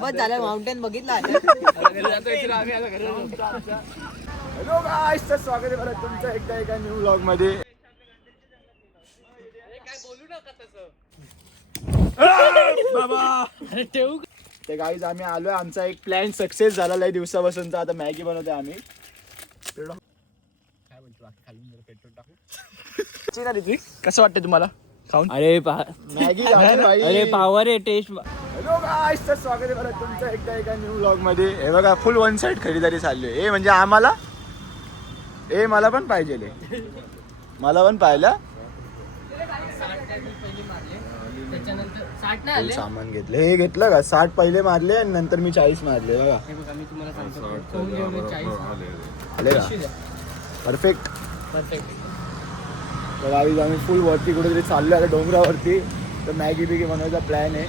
बस झालं माउंटेन बघितला. हॅलो गाईस, तर स्वागत आहे परत तुमचं एकदा एका न्यू व्लॉग मध्ये. ते गाईज आम्ही आलोय, आमचा एक प्लॅन सक्सेस झाला लय दिवसापासूनचा. आता मॅगी बनवतोय आम्ही. काय म्हणतो खाली पेट्रोल टाकू. कसं वाटतं तुम्हाला खाऊन? अरे मॅगी अरे पावर आहे टेस्ट. हॅलो गाईस, तर स्वागत आहे परत तुमचं एकदा एका न्यू व्लॉग मध्ये. हे बघा फुल वन साइड खरीदारी चालली आहे. म्हणजे आम्हाला मला पण पाहिजे, मला पण पाहिलं. सामान घेतलं, हे घेतलं का 60 पहिले मारले आणि नंतर मी 40 मारले. बघा आले का परफेक्ट. तर गावी आम्ही फुल वरती कुठेतरी चाललो आता डोंगरावरती. तर मॅगी बिगी बनवायचा प्लॅन आहे.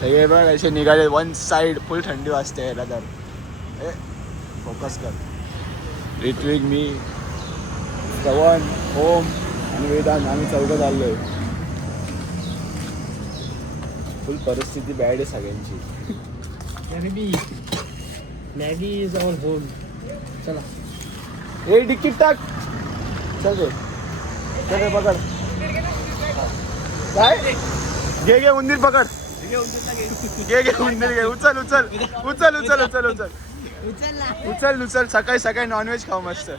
सगळे बघ असे निघाले वन साइड. फुल थंडी वाजते याला. तर फोकस कर. ऋत्विक, मी, श्रवण, ओम आणि वेदांत आम्ही चौघं चाललोय. फुल परिस्थिती बॅड आहे सगळ्यांची. Maggi is on hold. चला हे तिकीट टाक. चल रे पकड. काय घे उंदीर पकड. घे उंदीर घे. उचल उचल उचल उचल उचल उचल उचल उचल. सकाळी सकाळी नॉनव्हेज खाऊ मस्त.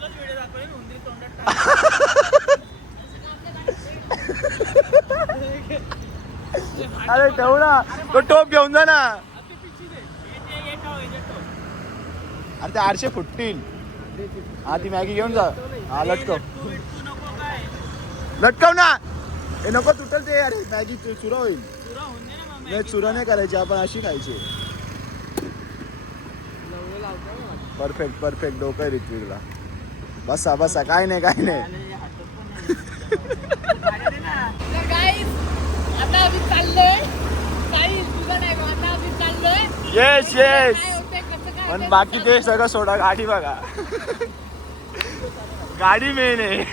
अरे ठेव ना तो टोप घेऊन जा ना. अरे ते आरशे फुटतील. हा ती मॅगी घेऊन जा. हा लटकव लटकव ना. हे नको तुटल ते. अरे मॅगी चुरा होईल. नाही चुरा नाही करायची, आपण अशी खायची. Perfect perfect. डोकं आहे ऋत्विकला. बसा बसा. काय नाही काय नाही. Yes yes. पण बाकी ते सगळं सोडा. गाडी बघा. गाडी मेन आहे.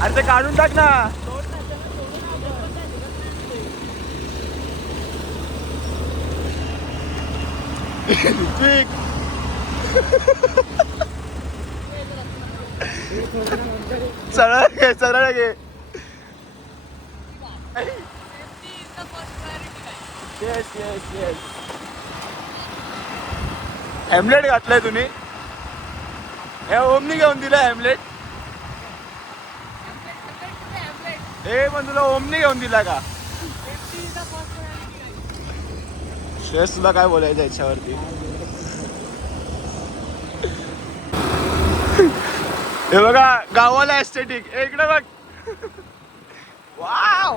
अरे ते काढून टाक ना. सरळ घे सरळ घे. Yes yes yes. हेमलेट घातलंय तुम्ही. हे ओमनी घेऊन दिलं हेमलेट. हे पण तुला ओमनी घेऊन दिला का? श्रेयस तुला काय बोलायचं याच्यावरती? हे बघा गावाला एस्थेटिक. इकडे बघ. वाव.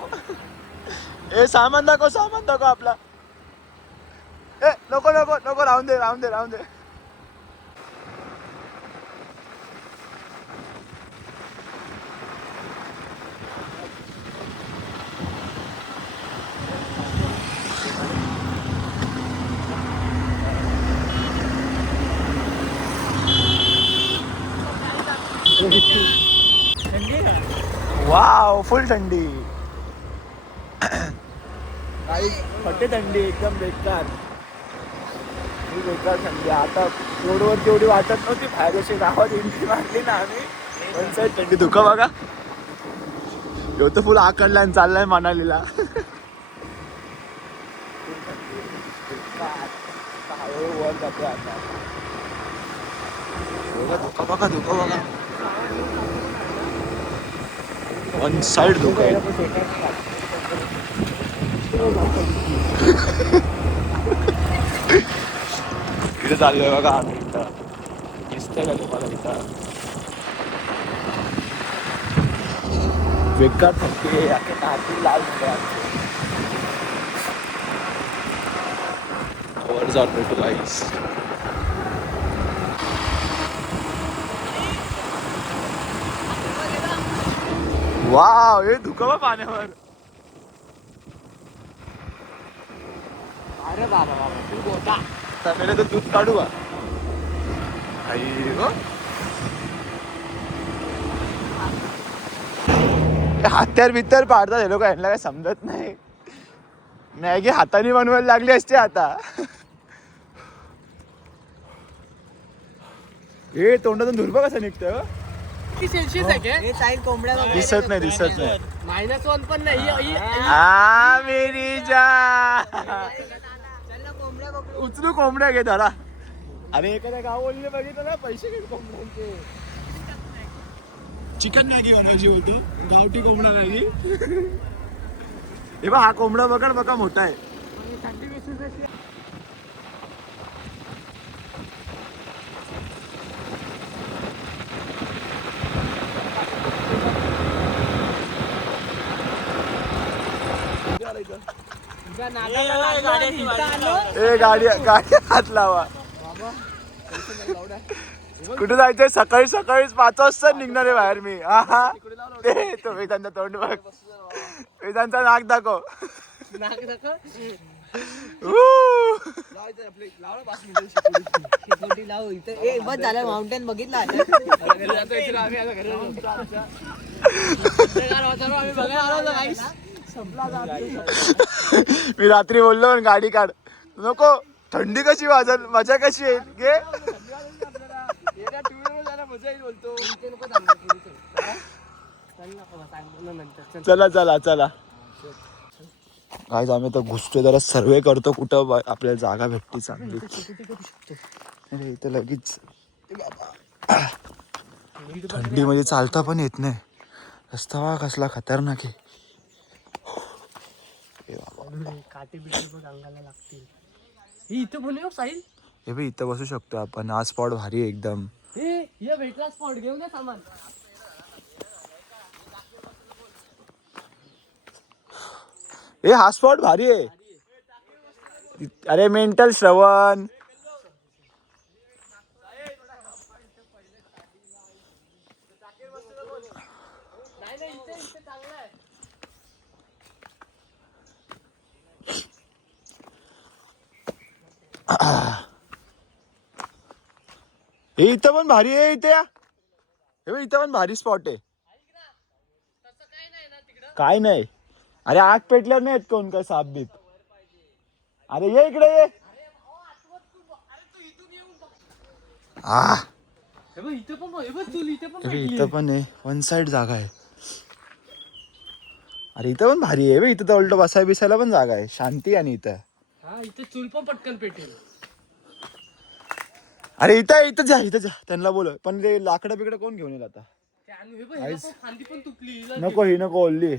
हे सामान दाखव आपला. ए नको नको नको. राहून दे राहून दे राहून दे. वाव फुल थंडी. काही फटे थंडी. एकदम बेकार. ही बेकार थंडी. आता रोडवरती एवढी वाटत नव्हती. बाहेर अशी गावात एंट्री मारली ना आम्ही. वन साईड थंडी. धुका बघा. ह्यो तर फुल आकडला आणि चाललाय मनालीला. वर जाते आता. धुका बघा धुका बघा. वन साइड धुका आहे. इथे चाललोय बघा आम्ही. इथं दिसतंय का तुम्हाला? इथं बेकार थकते. हाती लाल वर्ड्स आर नॉट लाईस. वाव हे धुका पाण्यावर. अरे बाबा बाबा तू गोटा. पहिले तर दूध काढू का? आई गो. हात्यार बित्यार पाडतात हे लोक, यांना काय समजत नाही. मॅगी हाताने बनवायला लागली असते आता. हे तोंडातून धुरबा कसा निघतं? सेल्सिअस आहे काय? दिसत नाही -1 पण नाही. आ मेरी जान. उचलू कोंबड्या घे धरा. अरे एखाद्या गाव बोलले बघितलं ना, पैसे घेत कोंबड्यांचे. चिकन मॅगी बनवायची बोलतो, गावठी कोंबडा मॅगी. हे बघ, हा कोंबडा बघा मोठा आहे. गाडी हात लावा. कुठे जायचंय? सकाळी 5 वाजता निघणार आहे बाहेर मी. तो वेदांचा तोंड बघ, वेदांचा नाक दाखव. माउंटेन बघितला. मी रात्री बोललो पण गाडी काढ नको, थंडी कशी वाजल, मजा कशी येईल घे. चला चला चला काय, आम्ही तर घुसतोय, जरा सर्वे करतो कुठं आपल्याला जागा भेटते चांगली. अरे इथं लगेच थंडी मध्ये चालता पण येत नाही. रस्ता वा कसला खतरनाक आहे. काटे बिटे पण अंगाला लागतील. इथं बोलू साहिल, हे बघ इथं बसू शकतो आपण. हा स्पॉट भारी आहे एकदम. हे भेटला स्पॉट, घेऊन जा सामान. हा स्पॉट भारी आहे. अरे मेंटल श्रवण. हे इथं पण भारी आहे. इथं पण भारी स्पॉट आहे. काय नाही. अरे आग पेटल्यावर नाही येत कोण काय साप बीप. अरे ये इकडे ये. इथं पण आहे, वन साइड जागा आहे. अरे इथं पण भारी आहे. इथं तर उलट बसाय बिसायला पण जागा आहे, शांती. आणि इथं चूल पण पटकन पेटेल. अरे इथं जा त्यांना बोल. पण ते लाकडं बिकडं कोण घेऊन येईल आता? नको ही नको ओढली.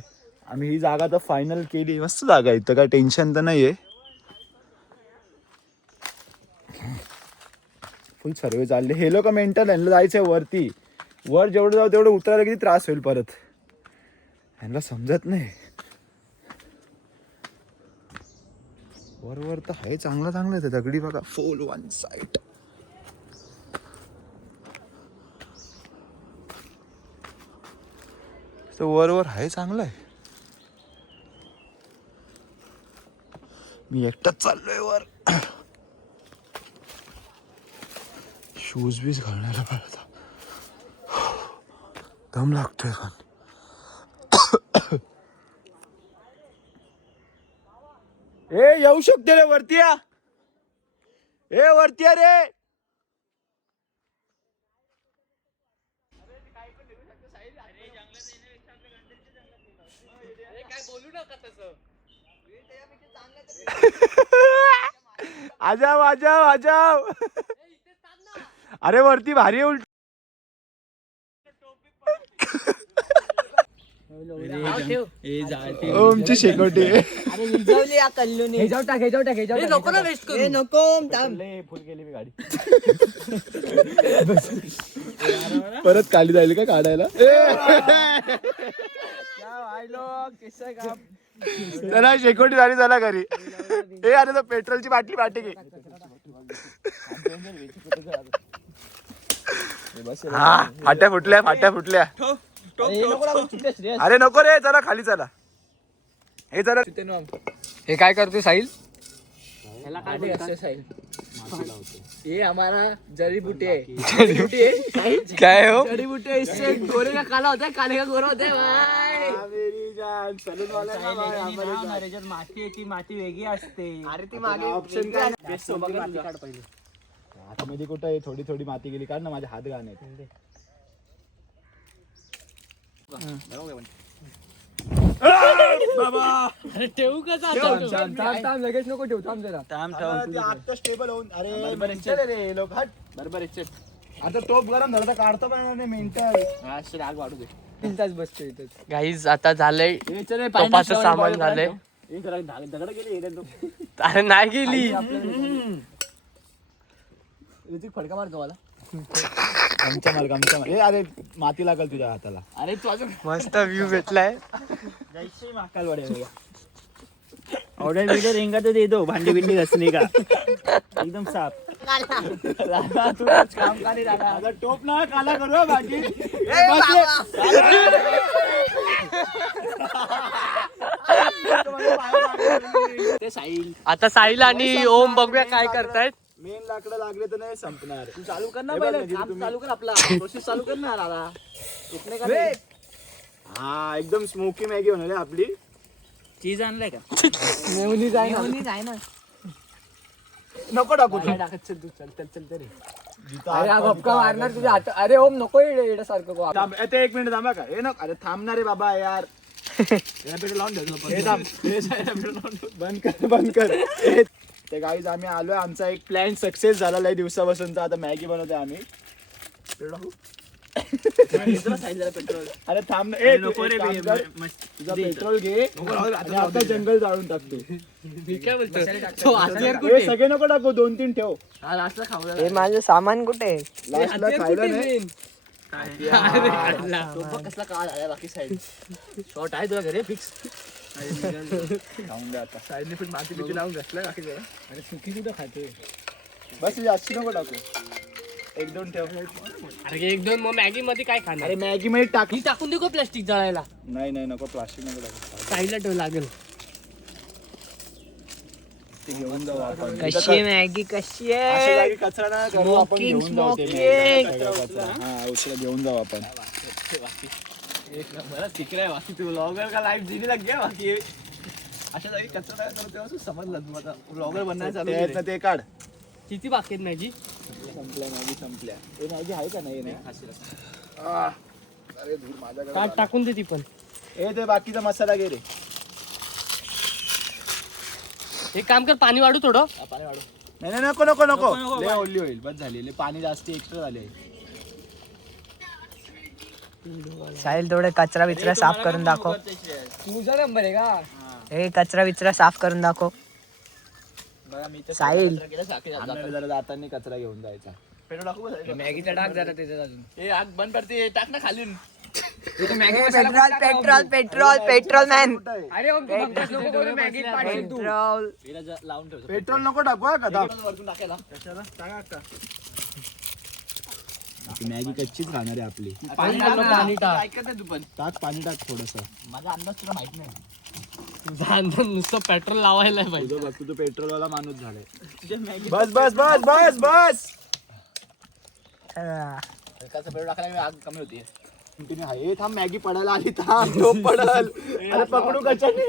आम्ही ही जागा तर फायनल केली. मस्त जागा आहे, इथं काय टेन्शन तर नाहीये. फुल सर्वे चालले. हे लोक मेंटल, यांना जायचंय वरती. वर जेवढं जाऊ तेवढं उतरायला किती त्रास होईल परत, यांना समजत नाही. वर तर आहे चांगलं आहे. दगडी बघा, फुल वन साइड. वर आहे चांगलं आहे. मी एकटाच चाललोय वर. शूज बीज घालण्याला पाहिजे, दम लागतोय पण. येऊ शकते रे वरती या. वरती या रे. आजाव. अरे वरती भारी उलट. ओमची शेकोटी. नको फुल केली मी गाडी. परत काली जाईल का काढायला? चला शेकोटी झाली, चला घरी. अरे तो पेट्रोलची बाटली पाठी घे. हा फाट्या फुटल्या. अरे नको रे, चला खाली चला. हे काय करतोय साहिल? ये हमारा जड़ी बूटी है. जड़ी बूटी है काय हो जड़ी बूटी है. इससे गोरे का काला होता है, काले का गोरा होता है भाई. मेरी जान सलून वाला ना भाई. हमारी जान. माती आहे ती माती वेगळी असते. अरे ती मागे ऑप्शन काय माती काढ पहिले. आतमध्ये कुठं आहे? थोडी थोडी माती गेली. काढ ना, माझे हात घाण आहेत. अरे ठेवू का लगेच नको ठेव थांब जरा आता स्टेबल होऊन. अरे रे लोक हट. बरोबर आता टोप गरम झाला तर काढतो पण नाही मिनिट. आग वाढू दे. 3 तास बसतो इथं. गाईज आता झालंय टोपाचं सामान झालंय. दगड गेली. अरे नाही गेली. फडका मारतो मला. आमच्या मार्ग. ए अरे माती लागल तुझ्या हाताला. अरे तू अजून मस्त व्ह्यू भेटलाय. जैसे महाकाल वाडे ऑर्डर वीडियो रहेगा तो दे दो. भांडी बिंडी घसने का एकदम साफ. तू काम का नहीं रहा. टोप ना काला करो बाकी. ते साहिल आता साहिल आणि ओम बघूया काय करतायत. मेन लाकडं लागले तर नाही संपणार. तू चालू कर ना पहिले. काम चालू कर आपला प्रोसेस चालू कर ना दादा. इतने का नाही. हा एकदम स्मोकी मॅगी होणार आहे आपली. चीज आणलाय का? मेवनीच आहे ना. नको टाकू तू. टाकत चल तू. चल तरी. अरे हा गपका मारणार तुझ्या हात. अरे ओम नको येण्यासारखं. थांब. ते 1 मिनिट थांबा का. हे नको. अरे थांबणार रे बाबा यार. लावून बंद कर. ते गाईज आम्ही आलोय. आमचा एक प्लॅन सक्सेस झाला लय दिवसापासूनचा. आता मॅगी बनवते आम्ही. पेट्रोल. अरे थांब ना. ए नको रे. तुझा पेट्रोल घे आणि आता जंगल जाळून टाकतो. सगळे नको टाकू. 2-3 ठेव. हे माझं सामान कुठे? लास्टला खायला नाही. कसला काळ आला बाकी साईड शॉर्ट आहे तुला घरी फिक्स. खाऊन द्या आता. साईडने पण माती बिती लावून घातलाय बाकी जरा. अरे सुकी सुद्धा खाते. बस जास्त नको टाकू. 1-2 ठेव. अरे 1-2 मग मॅगी मध्ये काय खाणार. अरे मॅगी मध्ये टाकली. टाकून दे प्लास्टिक जळायला. नाही नको. प्लास्टिक नको टाकू. साईडला ठेव लागेल. ते घेऊन जाऊ आपण. कशी आहे मॅगी कशी आहे? अशा जागी कचरा ना करू. आपण घेऊन जाऊ ते कचरा. हा उचला घेऊन जाऊ आपण. एक नंबर तिकडे बाकी तू ब्लॉगर का लाईफ जीने लग गया बाकी अशा जागी कचरा नाही करत तेव्हा समजलं तू आता ब्लॉगर बनणार चालू केलं. ते काढ. किती बाकी आहेत मॅगी. संपल्या मॅगी संपल्या. हे मॅगी आहे का नाही. अरे धूर माझ्याकडे. ताट टाकून दे ती पण. ए ते बाकीचा मसाला घे रे. एक काम कर पाणी वाढू थोडं. पाणी वाढू. नाही नको. लय ओली होईल. बस झाली. लय पाणी जास्त एक्स्ट्रा झाले. साहिल थोडे कचरा विचरा साफ करून दाखव. तुझा नंबर आहे का? हे कचरा विचरा साफ करून दाखव. साहिल जरा जाताना कचरा घेऊन जायचा. मॅगीचा टाक जरा त्याच्यात अजून. हे आग बंद पडते. टाक ना खाली. Petrol man. अरे लावून ठेव. पेट्रोल नको टाकू का. मॅगी कच्चीच खाणार आहे आपली. पाणी टाक. ऐकत तू पण टाक पाणी टाक थोडस. माझा अंदाज तुला माहित नाही. नुसतं पेट्रोल लावायला पाहिजे. तुझं बघ. तू पेट्रोल वाला माणूस झालाय. बस. कसं पेट्रोल टाकायला आग कमी होती. हे थांब. मॅगी पडायला आली. थांब. टोप पडल. अरे पकडू कशाने.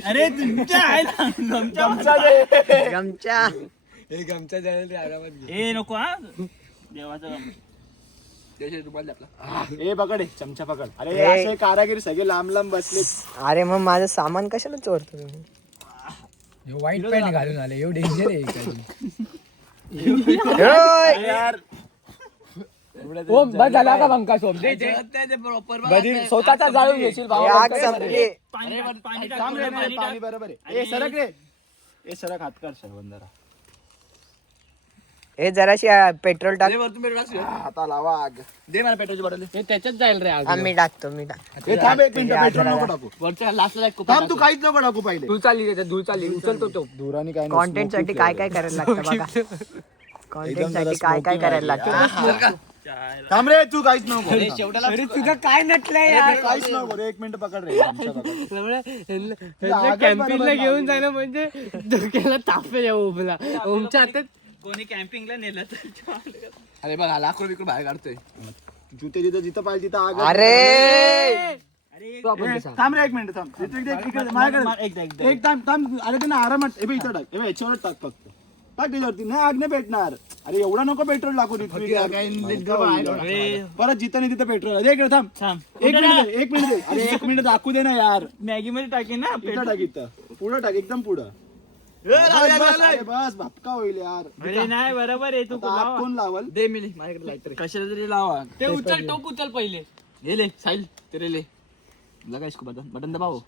अरे गमचा. हे गमचा जायला ते आरामात घे. ए नको हा देवाचा रुमाल आपला. ए पकड. चमचा पकड. अरे असे कारागीर सगळे लांब बसले. अरे मग माझं सामान कशाला चोरतो तुम्ही. वाईट पॅन्ट घालून आले. एवढे डेंजर आहे यार. बस झाला का बंका सोम. स्वतःचा जाळून घेशील. पाणी बरोबर आहे. ए सरक रे. ए सरक. हात काढ शरवण जरा. हे जराशी पेट्रोल टाक. आता लावा आग. दे मला पेट्रोलची बॉटल. त्याच्यात जाईल रे आग. मी टाकतो. हे थांब 1 मिनिट. पेट्रोल नको टाकू. वरच्या लास्टला थांब. तू काहीच नको टाकू पहिले. धूळ चालली उचलतो तो. धुरानी काय कॉन्टेंट साठी काय करायला लागतं बघा. कॉन्टेंट साठी काय करायला लागतं. थांब रे. तू काहीच नको. अरे तुझं काय नटलंय यार. काहीच नको रे. 1 मिनिट पकड रे. कॅम्पिंगला घेऊन जायला म्हणजे डोक्याला ताप आहे ओमला. ओमच्या हातात कोणी कॅम्पिंगला नेलं तर अरे बघा लाकूड बिकूड बाहेर काढतोय जुते जिथं पाहिजे तिथं आग. अरे थांब रे 1 मिनिट थांब. माझ्याकडे एक थांब. अरे त्यांना आरामात इथं टाक. याच्यावर टाक फक्त. टाक त्याच्यावरती. नाही आग नाही भेटणार. अरे एवढा नको पेट्रोल टाकू परत जिथं नाही तिथं पेट्रोल. थांब 1 मिनिट. अरे 1 मिनिट दाखवू दे ना यार. मॅगी मध्ये टाकेन ना इथं टाक इथं. पुढं टाक एकदम पुढं. बस भपका होईल यार. अरे नाही बरोबर आहे तू आग कोण लावल? दे मिली माझ्याकडे लाईटर कशाला तरी लावा ते उचल टोक उचल पहिले ये ले साहिल तेरे ले लगा इसको बटन दबाओ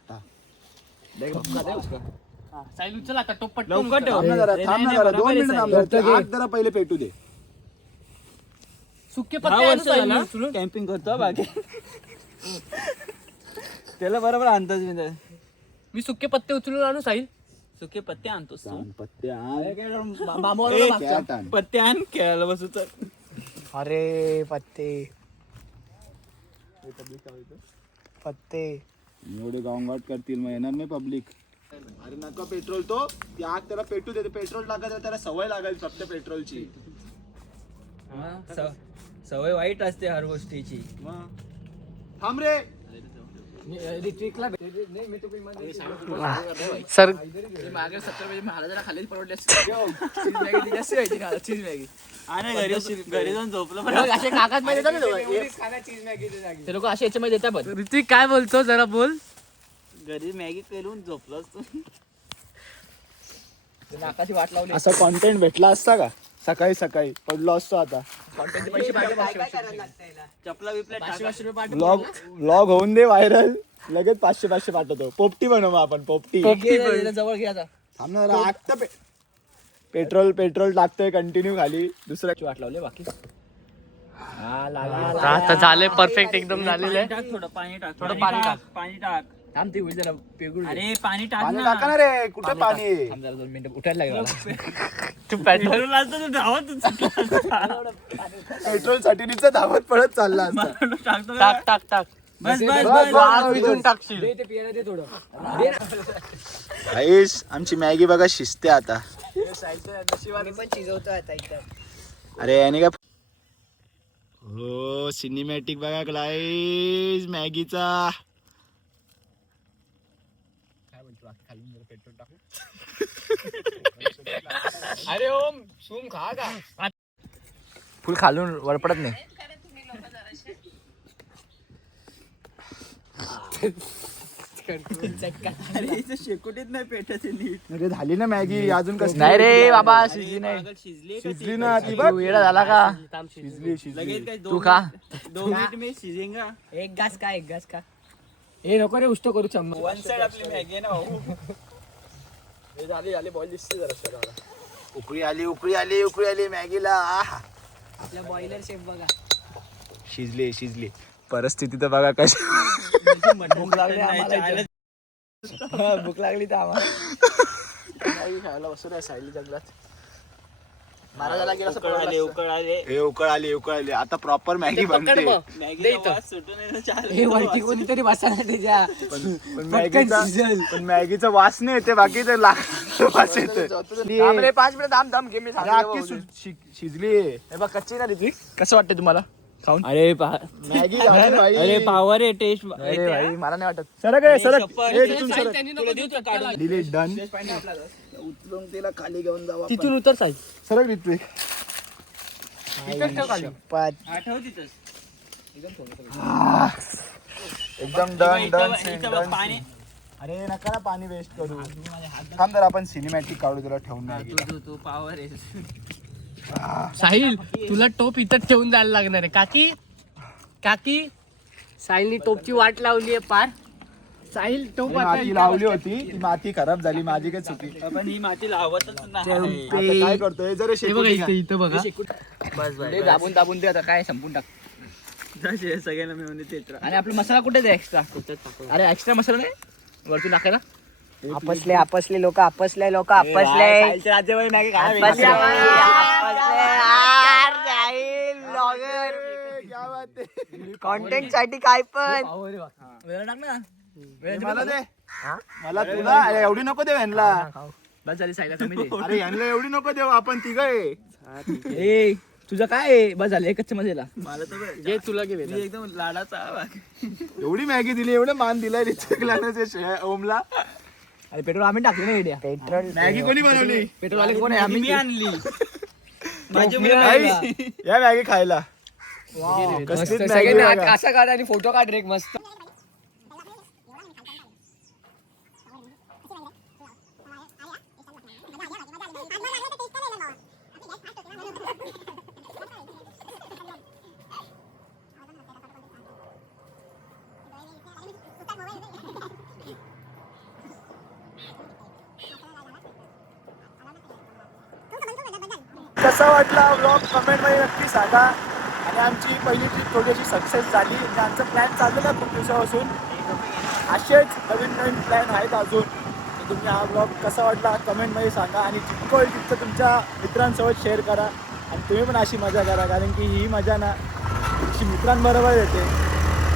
देख भपका दे उसका साहिल उचल आता टोप पटकन लवकर ठेव. थांब ना जरा 2 मिनिट थांब. आग जरा पहिले पेटू दे. सुके पत्ते उचलून कॅम्पिंग करतो बाकी त्याला बरोबर अंदाज मी मी सुके पत्ते उचलून आणू साहिल सुके पत्ते आणतोस तू पत्ते पत्ते आण खेळायला बसू तर अरे पत्ते पत्ते एवढे गावगाट करतील मग येणार नाही पब्लिक. अरे नका पेट्रोल तो ती आग त्याला पेटू देते. पेट्रोल टाकायचं त्याला सवय लागेल फक्त पेट्रोलची. सवय वाईट असते हर गोष्टीची मग थांब रे. सर मागे 70 पाहिजे महाराजाला खालीच परवडले चीज मॅगी घरी जाऊन झोपलं असे कागद मध्ये ते लोक असे याच्यामध्ये देतात बघ. ऋतिक काय बोलतो जरा बोल. घरी मॅगी करून झोपलो असतो नाकाची वाट लावली. असा कॉन्टेंट भेटला असता का सकाळी पडलो असतो आता. चपला बिपला व्लॉग होऊन दे व्हायरल. लगेच 500 पाठवतो. पोपटी बनव आपण. पोपटी जवळ घ्या थांब ना जरा. आग तर पेट्रोल टाकतोय कंटिन्यू खाली. दुसऱ्याची वाट लावले बाकी आता झाले परफेक्ट एकदम झालेलं आहे. थोडं पाणी टाक थांब ते होईल जरा पेगुळ अरे पाणी टाक पाणी ना टाका ना रे. कुठे पाणी आहे? थांब जरा 2 मिनिटं उठायला लागेल तू पेट्रोल पेट्रोल साठी नुसतं धावत पडत चालला असता. टाक टाक टाक बस इथून टाकशील. आईश आमची मॅगी बघा शिजते आता. अरे याने का हो सिनेमॅटिक बघा गाईस मॅगीचा. अरे ओम सूम खा का फुल खालून वरपडत नाही. अरे शेकोटीत नाही पेटत नीट. अरे झाली ना मॅगी अजून कसं नाही रे बाबा शिजली नाही. शिजली ना ती बघ. तू येडा झाला का? शिजली. तू खा 2 मिनिट में सीजेगा. एक घास का हे नको रे उष्ट करू चम्मच. वन साइड आपली मॅगी आहे ना भाऊ. हे झाली बॉईल दिसते जरा. उकळी आली मॅगीला. आपला बॉयलर शेफ बघा. शिजली परिस्थिती तर बघा कशी. भूक लागली आम्हाला. भूक लागली तर आम्हाला खायला बसू द्या सायली जंगलात. महाराजाला गेला उकळ आली आता प्रॉपर मॅगी बनते. कोणीतरी बसायला त्याच्या पण मॅगीचा वास नाही येते. बाकी तर वास येते. 5 मिनिट दम घे मी शिजली. हे बघ कच्ची ना ती. कसं वाटतं तुम्हाला खाऊन? अरे मॅगी अरे पावर आहे टेस्ट. अरे भाई मला नाही वाटत. Delete done. उचलून तिला खाली घेऊन जाऊ. तिथून उतर साई. सरक ऋत्विक. आठव तिथंच एकदम डन. अरे नका ना पाणी वेस्ट करू. थांब जरा आपण सिनेमॅटिक काढू. तुला ठेवून नाही तू पावर आहे. साहिल तुला टोप इथं ठेवून जायला लागणार आहे. काकी साहिलनी टोपची वाट लावली आहे पार. साहिल टोप माती लावली होती. ती माती खराब झाली. माझी काय चुकी. पण ही माती लावतच नाही. आता काय करतोय जरा शेकोटी घ्या. इथं बघा. बस दाबून दे आता. काय संपून टाक सगळ्यांना मिळून देते. आणि आपला मसाला कुठे दे एक्स्ट्रा. अरे एक्स्ट्रा मसाला नाही वरतून टाकायला. आपसले लोक कॉन्टेंट साठी काय पण वेळ टाक ना. मला दे. मला तुला एवढी नको देऊ यांना. बस झाली साईला कमी दे. अरे यांना एवढी नको देऊ. आपण तिघ आहे. ए तुझं काय आहे? बस झालं एकच मजेला मला तर घे तुला घे मी वेदांत. एकदम लाडाचा एवढी मॅगी दिली, एवढं मान दिलाय ऋतिकला ओमला. अरे पेट्रोल आम्ही टाकले ना इंडिया मॅगी कोणी बनवली? पेट्रोल वाले कोण आहे आम्ही आणली या मॅगी खायला. मस्त. कसलीच मॅगी सगळ्यांनी बघा. हात असा काढ आणि फोटो काढ रे एक मस्त. कसा वाटला व्लॉग कमेंटमध्ये नक्की सांगा. आणि आमची पहिली ट्रिप थोडीशी सक्सेस झाली. आणि आमचा प्लॅन चाललेला खूप दिवसापासून. असेच नवीन नवीन प्लॅन आहेत अजून. तर तुम्ही हा व्लॉग कसा वाटला कमेंटमध्ये सांगा. आणि जितकं होईल तितकं तुमच्या मित्रांसोबत शेअर करा. आणि तुम्ही पण अशी मजा करा, कारण की ही मजा ना अशी मित्रांबरोबर येते.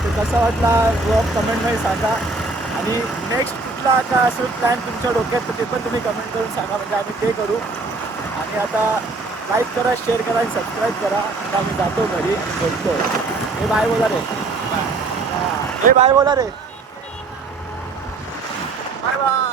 तर कसा वाटला व्लॉग कमेंटमध्ये सांगा. आणि नेक्स्ट कुठला का असं प्लॅन तुमच्या डोक्यात तर ते पण तुम्ही कमेंट करून सांगा, म्हणजे आम्ही ते करू. आणि आता लाईक करा, शेअर करा आणि सबस्क्राईब करा. आता आम्ही जातो घरी आणि बोलतो. हे बाय बोला रे. हे बाय बोला रे. Bye bye.